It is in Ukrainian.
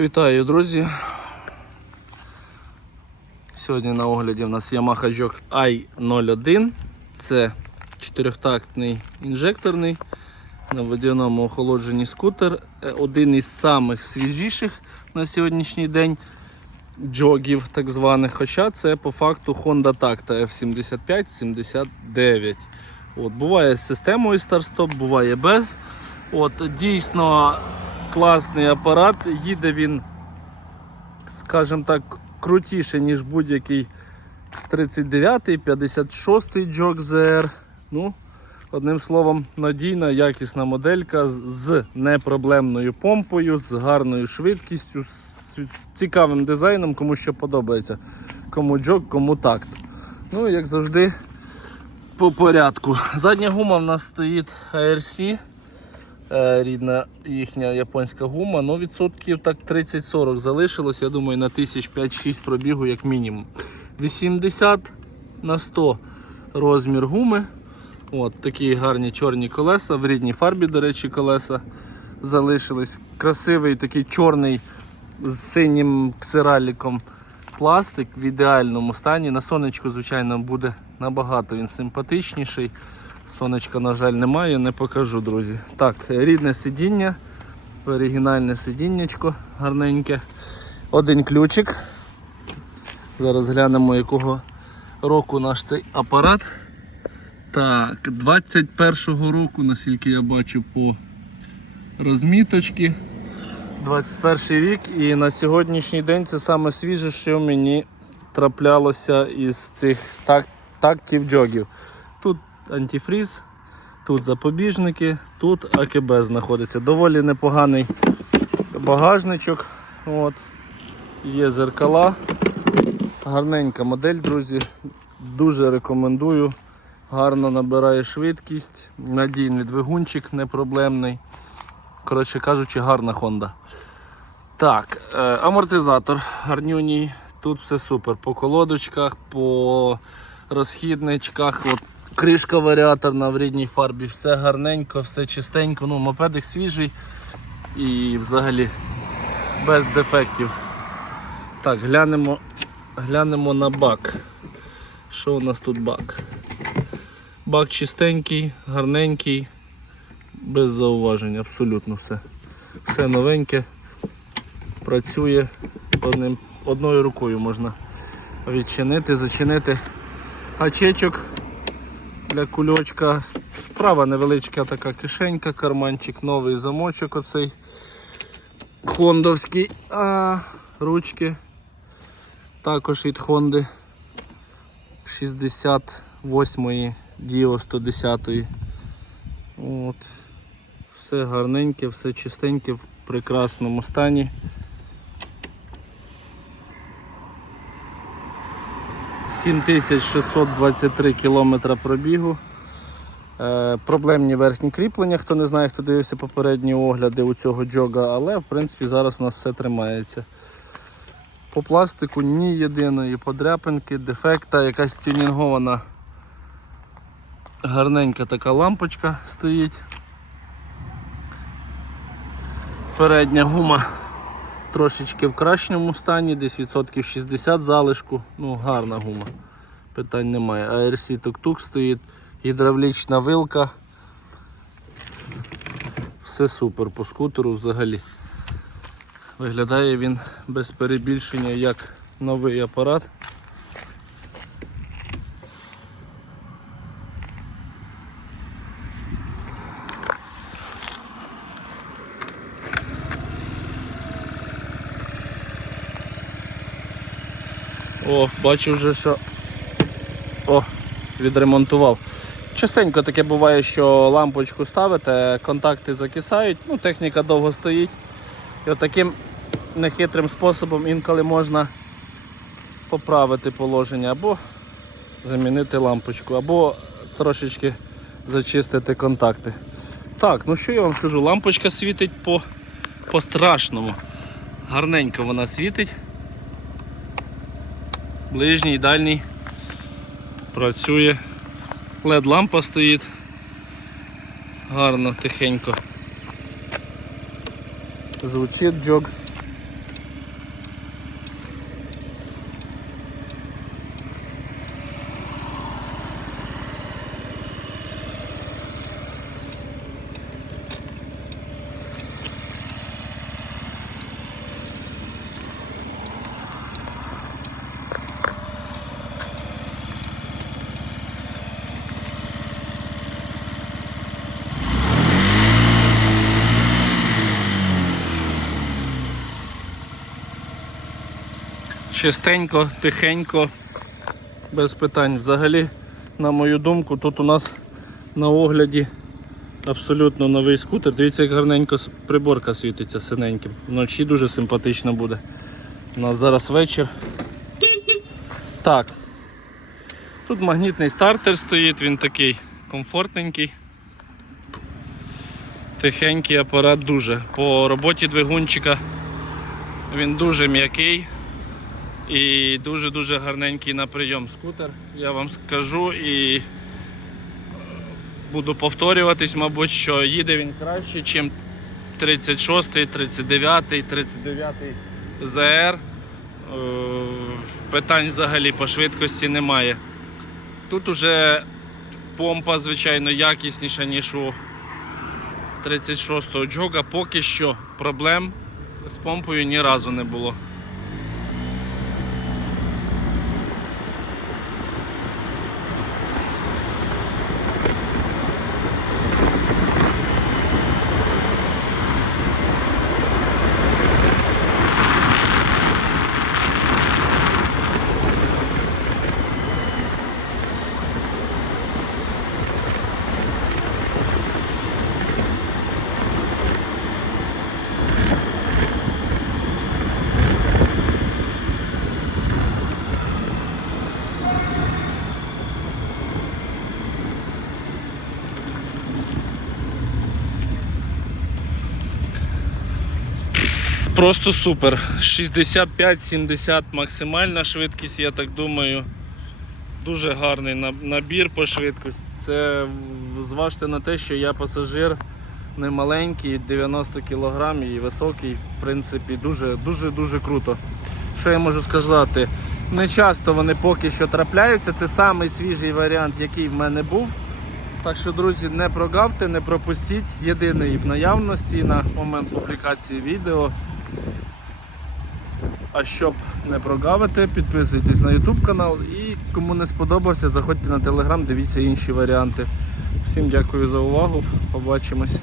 Вітаю, друзі! Сьогодні на огляді в нас Yamaha Jog i01. Це чотирьохтактний інжекторний на водяному охолодженні скутер. Е, Один із самих свіжіших на сьогоднішній день джогів, так званих. Хоча це по факту Honda Tacta F75-79. От, буває з системою старт-стоп, буває без. От, дійсно класний апарат. Їде він, скажімо так, крутіше, ніж будь-який 39-й, 56-й Jog ZR. Ну, одним словом, надійна, якісна моделька з непроблемною помпою, з гарною швидкістю, з цікавим дизайном, кому що подобається. Кому джок, кому такт. Ну, як завжди, по порядку. Задня гума в нас стоїть ARC. Е, рідна їхня японська гума. Ну, відсотків так 30-40 залишилось. Я думаю, на 1000 5-6 пробігу як мінімум. 80 на 100 розмір гуми. От Такі гарні чорні колеса. В рідній фарбі, до речі, колеса залишились. Красивий такий чорний з синім ксераліком пластик в ідеальному стані. На сонечку, звичайно, буде набагато він симпатичніший. Сонечка, на жаль, немає, не покажу, друзі. Так, рідне сидіння, оригінальне сидіннячко гарненьке. Один ключик. Зараз глянемо, якого року наш цей апарат. Так, 21-го року, наскільки я бачу по розміточці. 21 рік і на сьогоднішній день це саме свіже, що мені траплялося із цих так, тактів джогів. Антифріз, тут запобіжники, тут АКБ знаходиться. Доволі непоганий багажничок. От. Є зеркала. Гарненька модель, друзі. Дуже рекомендую. Гарно набирає швидкість, надійний двигунчик, непроблемний. Коротше кажучи, гарна Honda. Так, е, амортизатор гарнюній. Тут все супер. По колодочках, по розхідничках. От, кришка варіаторна в рідній фарбі, все гарненько, все чистенько. Ну, мопедик свіжий і взагалі без дефектів. Так, глянемо, глянемо на бак. Що у нас тут бак? Бак чистенький, гарненький, без зауважень, абсолютно все. Все новеньке, працює одним, одною рукою можна відчинити, зачинити гачечок для кульочка. Справа невеличка така кишенька, карманчик, новий замочок оцей хондовський, а ручки також від Хонди 68-ї Діо 110-ї. От. Все гарненьке, все чистеньке, в прекрасному стані. Сім тисяч 623 кілометра пробігу. Е, проблемні верхні кріплення, хто не знає, хто дивився попередні огляди у цього джога, але в принципі зараз у нас все тримається. По пластику ні єдиної подряпинки, дефекта, якась тюнінгована гарненька така лампочка стоїть. Передня гума трошечки в кращому стані, десь відсотків 60 залишку. Ну, гарна гума. Питань немає. ARC тук-тук стоїть, гідравлічна вилка. Все супер по скутеру взагалі. Виглядає він без перебільшення як новий апарат. О, бачу вже, що О, відремонтував. Частенько таке буває, що лампочку ставите, контакти закисають, ну, техніка довго стоїть. І отаким нехитрим способом інколи можна поправити положення або замінити лампочку, або трошечки зачистити контакти. Так, ну що я вам скажу, лампочка світить по, по страшному. Гарненько вона світить. Ближній, дальній працює. led лампа стоїть. Гарно, тихенько. Звучить джог. Чистенько, тихенько, без питань. Взагалі, на мою думку, тут у нас на огляді абсолютно новий скутер. Дивіться, як гарненько приборка світиться синеньким. Вночі дуже симпатично буде. У нас зараз вечір. Так. Тут магнітний стартер стоїть, він такий комфортненький. Тихенький апарат дуже. По роботі двигунчика він дуже м'який і дуже-дуже гарненький на прийом скутер. Я вам скажу і буду повторюватись, мабуть, що їде він краще, ніж 36, 39, 39 ZR. Е, Питань взагалі по швидкості немає. Тут уже помпа, звичайно, якісніша, ніж у 36-го джога. Поки що проблем з помпою ні разу не було. Просто супер. 65-70 максимальна швидкість, я так думаю. Дуже гарний набір по швидкості. Це зважте на те, що я пасажир не маленький, 90 кг і високий, в принципі, дуже дуже дуже круто. Що я можу сказати? Не часто вони поки що трапляються. Це самий свіжий варіант, який в мене був. Так що, друзі, не прогавте, не пропустіть. Єдиний в наявності на момент публікації відео. А щоб не прогавити, підписуйтесь на YouTube канал і кому не сподобався, заходьте на Telegram, дивіться інші варіанти. Всім дякую за увагу. Побачимось.